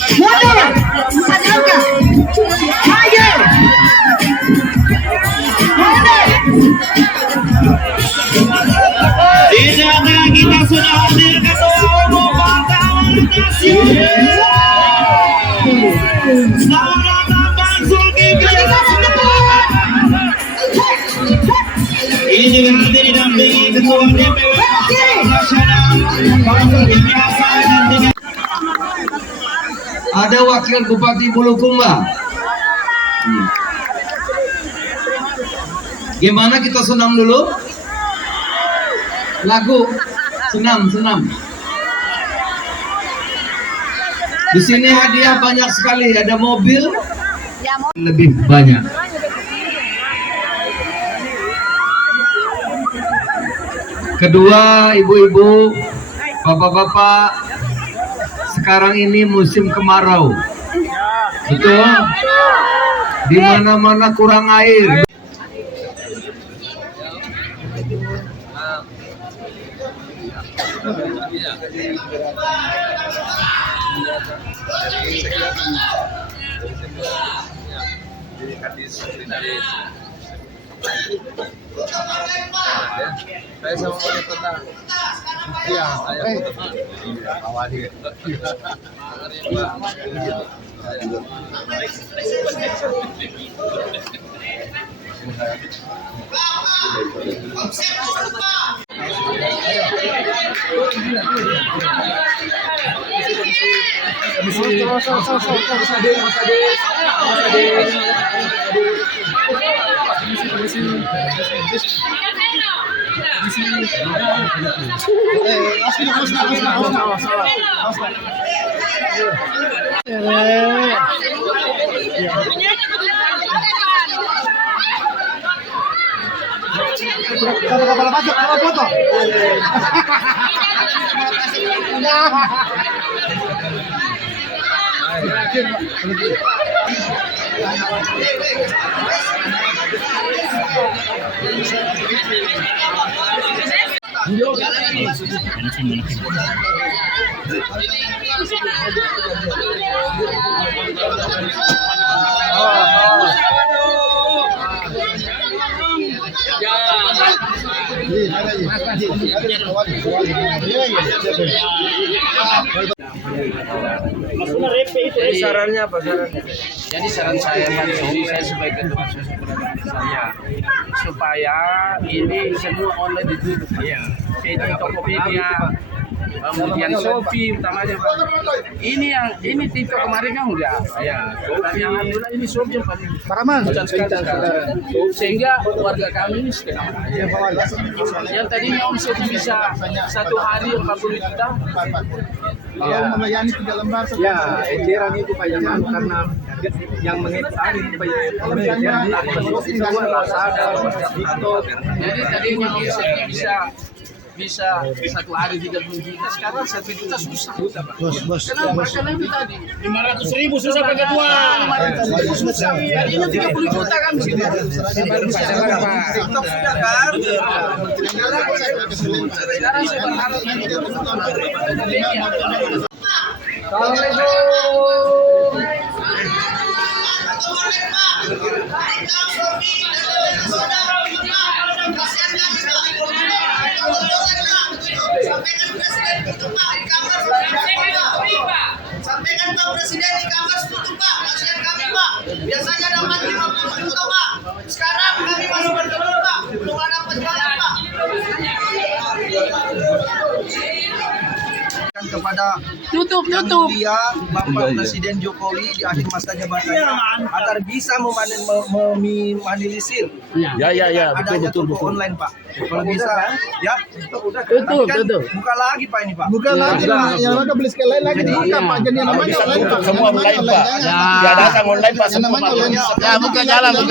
Mundur 4 langkah. Maju. Mundur. Di tengah kita sudah hadir Ketua Umum Partai Amanat Nasional. Selamat datang Zulkifli. Ini juga hadir didampingi Ketua DPW Nasional Pak Zulkifli Hasan dan tiga. Ada Wakil Bupati Bulukumba. Gimana kita senam dulu? Lagu senam. Di sini hadiah banyak sekali, ada mobil lebih banyak. Kedua, ibu-ibu, bapak-bapak, sekarang ini musim kemarau. Betul? Di mana-mana kurang air. Saya sama wali kota. Iya, awali. Sarannya apa sarannya? Jadi saran saya Pak Jokowi, saya sebagai ketua saya supaya ini semua online ditutup. Iya. Jadi Tokopedia, kemudian Shopee utamanya Pak. Ini TikTok kemarin kan udah. Ya. Tapi alhamdulillah ini Shopee yang paling Paraman. sehingga warga kami ini sekarang. Yang tadinya omset bisa satu hari 40 juta. Kalau melayani 3 lembar. Ya, eceran itu Pak Yaman karena yang mengeditari itu Pak Yaman. Jadi tadinya omsetnya bisa satu hari 30 juta, sekarang 1 juta susah. Bos. Kenapa? Karena itu tadi 500.000 susah Pak Ketua. 500.000 susah. Tadinya 30 juta kan. TikTok sudah kan? Sekarang saya berharap sampaikan Pak Presiden di kamar sekutu Pak, kasihan kami Pak. Biasanya dapat 50 juta Pak. Sekarang kami masih bertemu Pak, belum ada penjelasan Pak. Kepada tutup. Mulia Bapak Presiden Jokowi di akhir masa jabatannya agar bisa meminimalisir adanya toko online Pak. Kalau bisa ya tutup. Buka lagi Pak ini Pak. Bukan lagi yang mereka beli sekali lain lagi buka Pak. Jadi yang namanya online Pak. Semua online Pak. Ya datang online Pak semua Pak. Ya buka jalan Pak.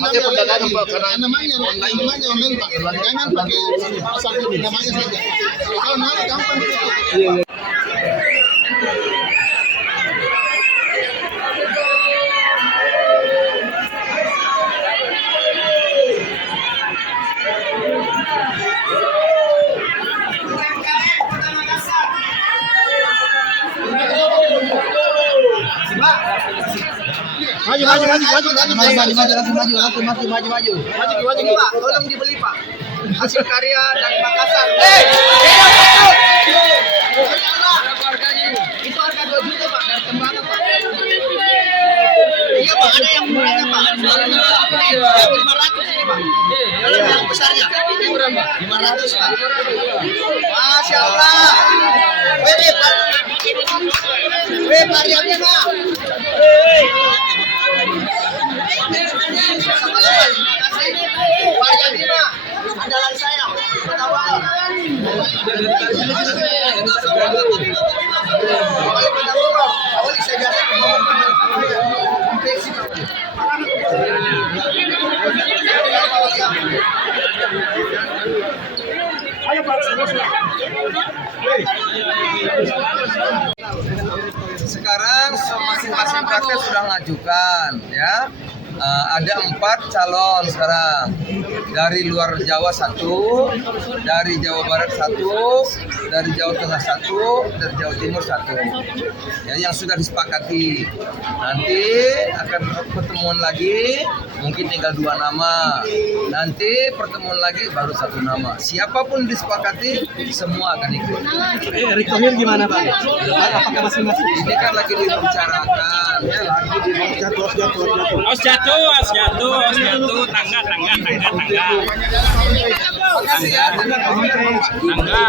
Pakai perdagangan Pak karena namanya online Pak. Jangan pakai pasar itu namanya saja. Kalau nanti gampang tutup. UMKM Kota Makassar. maju. Ini Pak, tolong dibeli Pak. Hasil karya dari Makassar. Itu harga 2 juta Pak, dari Tembaga Pak. Iya Pak, ada yang murahnya Pak. 500 ini Pak. Kalau yang besarnya, ini berapa? 500 Pak. Masya Allah. Wih, Pak. Wih, karyanya Pak. Warga Bima, andalan saya. Sekarang masing-masing partai sudah mengajukan, ya. Ada 4 calon sekarang. Dari luar Jawa 1, dari Jawa Barat 1, dari Jawa Tengah 1, dari Jawa Timur 1. Ya, yang sudah disepakati. Nanti akan pertemuan lagi, mungkin tinggal 2 nama. Nanti pertemuan lagi baru 1 nama. Siapapun disepakati, semua akan ikut. Erick Thohir gimana Pak? Apakah masing-masing? Ini kan lagi dibicarakan, ya, lagi Os jatuh, tangga. dibicarakan. Tangga.